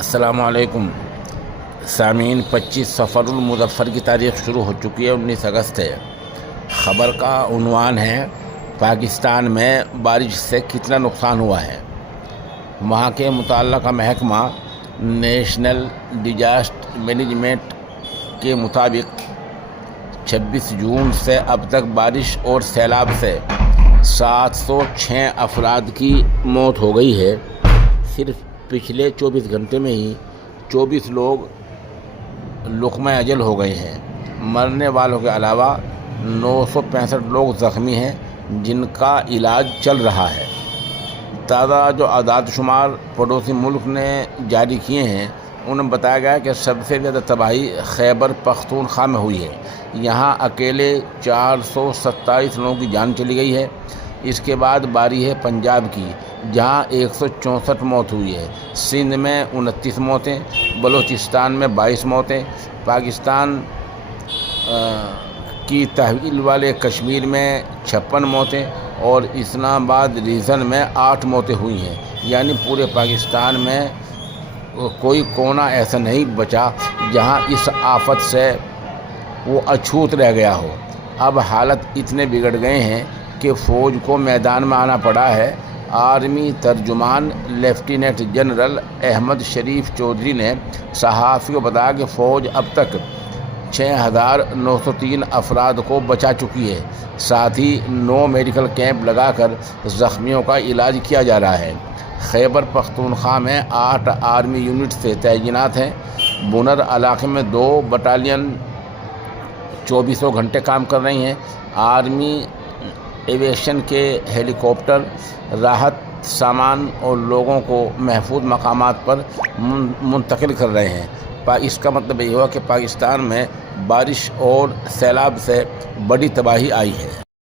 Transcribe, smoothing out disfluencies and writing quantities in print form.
السلام علیکم سامعین، 25 سفر المظفر کی تاریخ شروع ہو چکی ہے، 19 اگست ہے۔ خبر کا عنوان ہے پاکستان میں بارش سے کتنا نقصان ہوا ہے۔ وہاں کے متعلقہ محکمہ نیشنل ڈیزاسٹر مینجمنٹ کے مطابق 26 جون سے اب تک بارش اور سیلاب سے 706 افراد کی موت ہو گئی ہے۔ صرف پچھلے 24 گھنٹے میں ہی 24 لوگ لقمہ اجل ہو گئے ہیں۔ مرنے والوں کے علاوہ 965 لوگ زخمی ہیں جن کا علاج چل رہا ہے۔ تازہ جو اعداد شمار پڑوسی ملک نے جاری کیے ہیں ان میں بتایا گیا ہے کہ سب سے زیادہ تباہی خیبر پختونخوا میں ہوئی ہے۔ یہاں اکیلے 427 لوگوں کی جان چلی گئی ہے۔ اس کے بعد باری ہے پنجاب کی، جہاں 164 موت ہوئی ہے۔ سندھ میں 29 موتیں، بلوچستان میں 22 موتیں، پاکستان کی تحویل والے کشمیر میں 56 موتیں اور اسلام آباد ریجن میں 8 موتیں ہوئی ہیں۔ یعنی پورے پاکستان میں کوئی کونا ایسا نہیں بچا جہاں اس آفت سے وہ اچھوت رہ گیا ہو۔ اب حالت اتنے بگڑ گئے ہیں کہ فوج کو میدان میں آنا پڑا ہے۔ آرمی ترجمان لیفٹیننٹ جنرل احمد شریف چودھری نے صحافیوں کو بتایا کہ فوج اب تک 6903 افراد کو بچا چکی ہے۔ ساتھ ہی 9 میڈیکل کیمپ لگا کر زخمیوں کا علاج کیا جا رہا ہے۔ خیبر پختونخوا میں 8 آرمی یونٹ سے تعینات ہیں۔ بنر علاقے میں 2 بٹالین 24 گھنٹے کام کر رہی ہیں۔ آرمی ایویشن کے ہیلی کاپٹر راحت سامان اور لوگوں کو محفوظ مقامات پر منتقل کر رہے ہیں۔ اس کا مطلب یہ ہوا کہ پاکستان میں بارش اور سیلاب سے بڑی تباہی آئی ہے۔